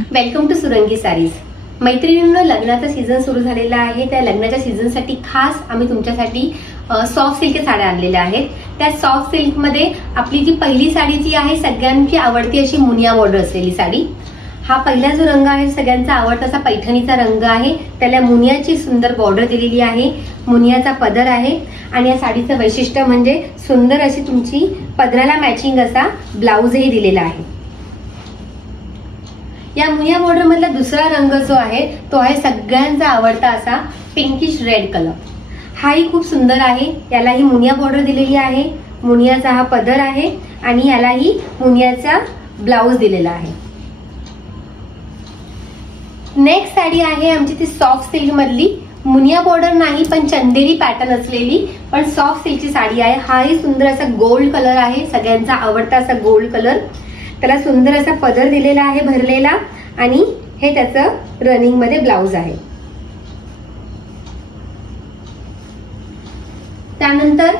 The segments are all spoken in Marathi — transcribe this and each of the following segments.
Welcome to सुरंगी sarees. मैत्रिणींनो, लग्नाचा सीझन सुरू झालेला आहे. त्या लग्नाच्या सीझनसाठी खास आम्ही तुमच्यासाठी सॉफ्ट सिल्क साड्या आणलेल्या आहेत. त्या सॉफ्ट सिल्कमध्ये आपली जी पहिली साडी जी आहे सगळ्यांची आवडती अशी मुनिया बॉर्डर असलेली साडी. हा पहिला जो रंग आहे सगळ्यांचा आवडता असा पैठणीचा रंग आहे. त्याला मुनियाची सुंदर बॉर्डर दिलेली आहे, मुनियाचा पदर आहे आणि या साडीचं वैशिष्ट्य म्हणजे सुंदर अशी तुमची पदराला मॅचिंग असा ब्लाउजही दिलेला आहे. या मुनिया बॉर्डर मधला दुसरा रंग जो आहे तो आहे सगळ्यांचा आवडता असा पिंकिश रेड कलर. हाही खूप सुंदर आहे. यालाही मुनिया बॉर्डर दिलेली आहे, मुनियाचा हा पदर आहे आणि यालाही मुनियाचा ब्लाउज दिलेला आहे. नेक्स्ट साडी आहे आमची ती सॉफ्ट सिल्क मधली, मुनिया बॉर्डर नाही पण चंदेरी पॅटर्न असलेली पण सॉफ्ट सिल्कची साडी आहे. हाही सुंदर असा गोल्ड कलर आहे, सगळ्यांचा आवडता असा गोल्ड कलर. त्याला सुंदर असा पदर दिलेला आहे भरलेला आणि हे त्याचं रनिंग मध्ये ब्लाउज आहे. त्यानंतर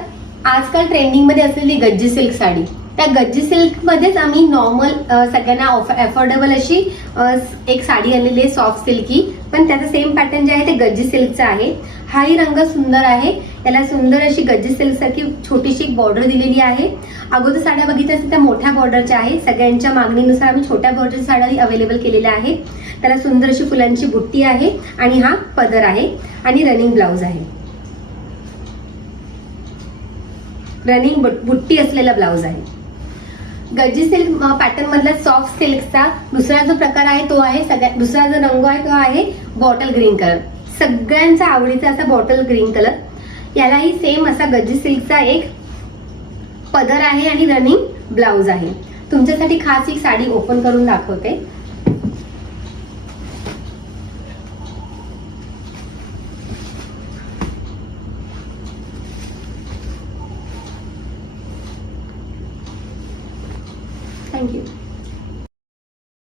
आजकाल ट्रेंडिंग मध्ये असलेली गज्जी सिल्क साडी. त्या गज्जी सिल्क मध्येच आम्ही नॉर्मल सगळ्यांना अफोर्डेबल अशी एक साडी आणलेली आहे सॉफ्ट सिल्की, पण त्याचं सेम पॅटर्न जे आहे ते गज्जी सिल्कचं आहे. हाही रंग सुंदर आहे. याला सुंदर अशी गज्जी सिल्क सारखी छोटीशी एक बॉर्डर दिलेली आहे. अगोदर साड्या बघितल्या असतील त्या मोठ्या बॉर्डरच्या आहे. सगळ्यांच्या मागणीनुसार आम्ही छोट्या बॉर्डरच्या साड्याही अवेलेबल केलेल्या आहेत. त्याला सुंदर अशी फुलांची बुट्टी आहे आणि हा पदर आहे आणि रनिंग ब्लाउज आहे. रनिंग बुट्टी असलेला ब्लाउज आहे. गज्जी सिल्क पॅटर्न मधला सॉफ्ट सिल्कचा दुसरा जो प्रकार आहे तो आहे दुसरा जो रंग आहे तो आहे बॉटल ग्रीन कलर. सगळ्यांचा आवडीचा असा बॉटल ग्रीन कलर. यालाही सेम असा गज्जी सिल्कचा एक पदर आहे आणि रनिंग ब्लाउज आहे. तुमच्यासाठी खास एक साडी ओपन करून दाखवते. थँक्यू.